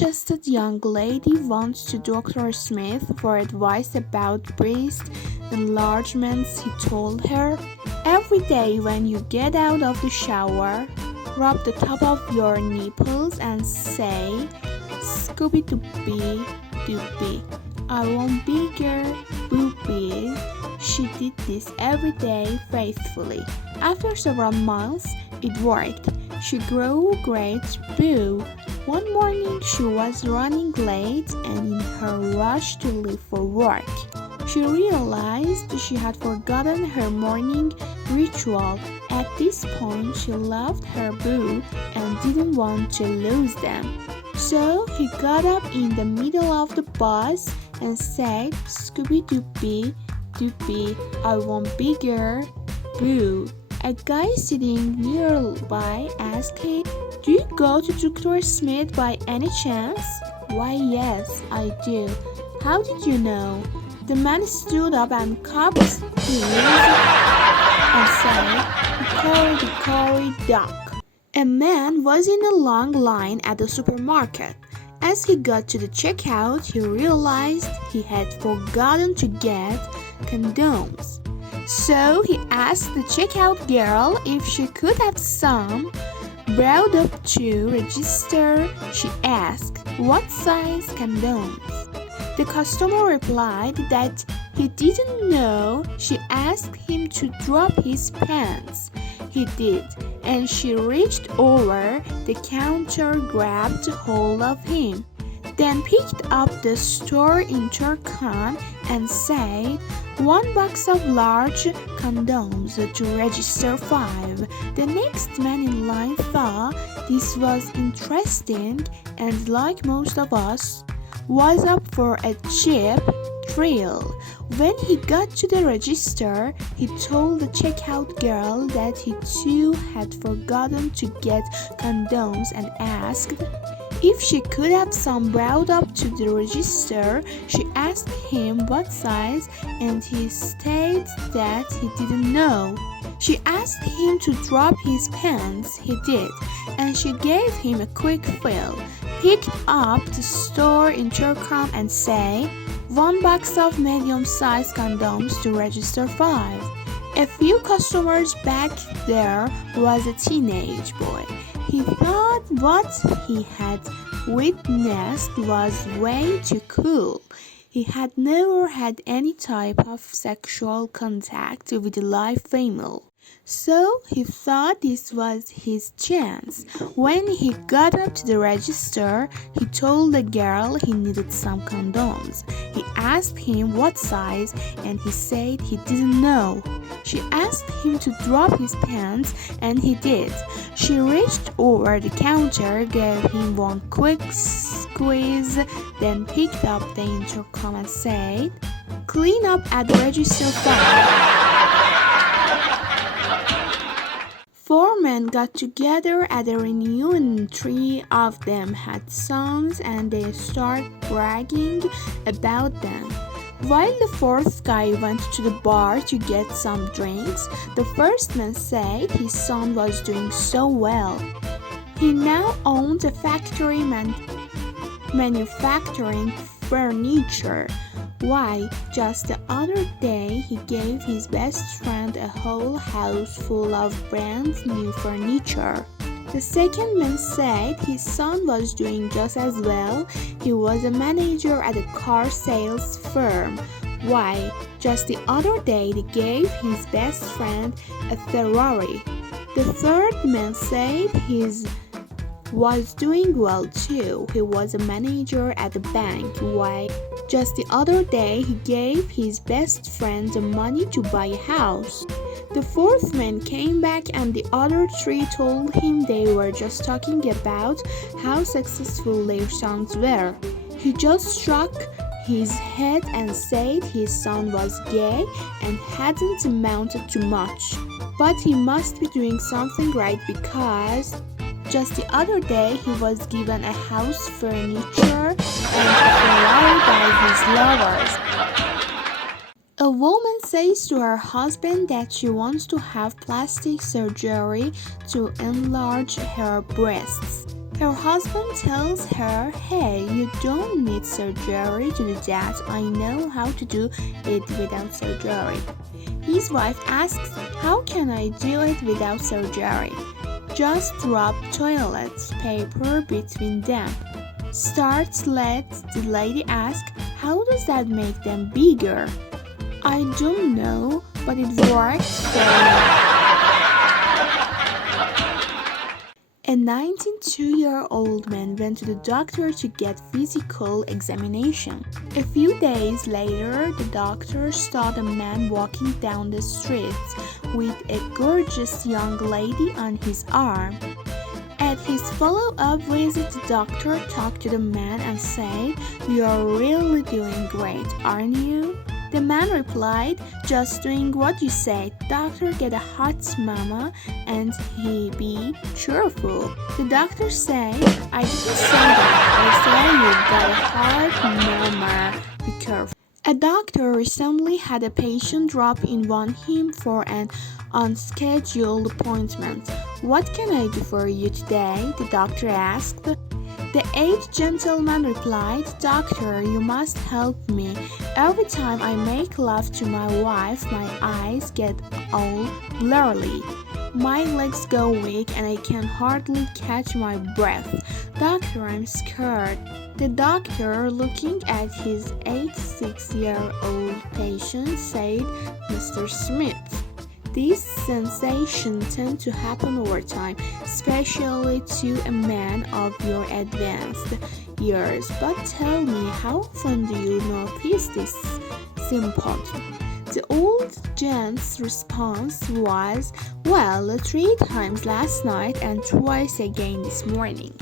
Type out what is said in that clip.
well-chested young lady went to Dr. Smith for advice about breast enlargements. He told her, "Every day when you get out of the shower, rub the top of your nipples and say, 'Scooby-Dooby Dooby, I want bigger boobies.'" She did this every day faithfully. After several months, it worked. She grew great boo. One morning she was running late, and in her rush to leave for work, she realized she had forgotten her morning ritual. At this point, she loved her boo and didn't want to lose them. So he got up in the middle of the bus and said, "Scooby-Dooby Dooby, I want bigger boo." A guy sitting nearby asked him, "Do you go to Dr. Smith by any chance?" "Why, yes, I do." "How did you know?" The man stood up and cupped his and said, "Hickory dock." A man was in a long line at the supermarket. As he got to the checkout, he realized he had forgotten to get condoms. So he asked the checkout girl if she could have some. Brought up to register, she asked, "What size condoms?" The customer replied that he didn't know. She asked him to drop his pants. He did, and she reached over the counter, grabbed hold of him, then picked up the store intercom and said, "One box of large condoms to register 5. The next man in line thought this was interesting and, like most of us, was up for a cheap thrill. When he got to the register, he told the checkout girl that he too had forgotten to get condoms and asked if she could have some. Brought up to the register, she asked him what size, and he stated that he didn't know. She asked him to drop his pants. He did, and she gave him a quick fill, picked up the store intercom and said, "One box of medium-sized condoms to register 5. A few customers back there was a teenage boy. He thought what he had witnessed was way too cool. He had never had any type of sexual contact with a live female, so he thought this was his chance. When he got up to the register, he told the girl he needed some condoms. He asked him what size, and he said he didn't know. She asked him to drop his pants, and he did. She reached over the counter, gave him one quick squeeze, then picked up the intercom and said, "Clean up at register 5." 4 men got together at a reunion. 3 of them had sons, and they started bragging about them. While the 4th guy went to the bar to get some drinks, the first man said his son was doing so well. He now owned a factory manufacturing furniture. Why, just the other day he gave his best friend a whole house full of brand new furniture. The second man said his son was doing just as well. He was a manager at a car sales firm. Why, just the other day he gave his best friend a Ferrari. The third man said his was doing well too. He was a manager at a bank. Why, just the other day he gave his best friend the money to buy a house. The 4th man came back, and the other 3 told him they were just talking about how successful their sons were. He just shook his head and said his son was gay and hadn't amounted to much, but he must be doing something right because just the other day he was given a house, furniture, and a Ferrari by his lovers. A woman says to her husband that she wants to have plastic surgery to enlarge her breasts. Her husband tells her, "Hey, you don't need surgery to do that. I know how to do it without surgery." His wife asks, "How can I do it without surgery?" "Just rub toilet paper between them." Startled, the lady asks, "How does that make them bigger?" "I don't know, but it works for me." A 92-year-old man went to the doctor to get physical examination. A few days later, the doctor saw the man walking down the street with a gorgeous young lady on his arm. At his follow-up visit, the doctor talked to the man and said, "You're really doing great, aren't you?" The man replied, "Just doing what you said. Doctor, get a hot mama and he be cheerful." The doctor said, "I didn't say that. I said you got a hot mama. Be careful." A doctor recently had a patient drop in on him for an unscheduled appointment. "What can I do for you today?" the doctor asked. The aged gentleman replied, "Doctor, you must help me. Every time I make love to my wife, my eyes get all blurry. My legs go weak and I can hardly catch my breath. Doctor, I'm scared." The doctor, looking at his 86-year-old patient, said, "Mr. Smith, these sensations tend to happen over time, especially to a man of your advanced years. But tell me, how often do you notice this symptom?" The old gent's response was, "Well, 3 times last night and twice again this morning."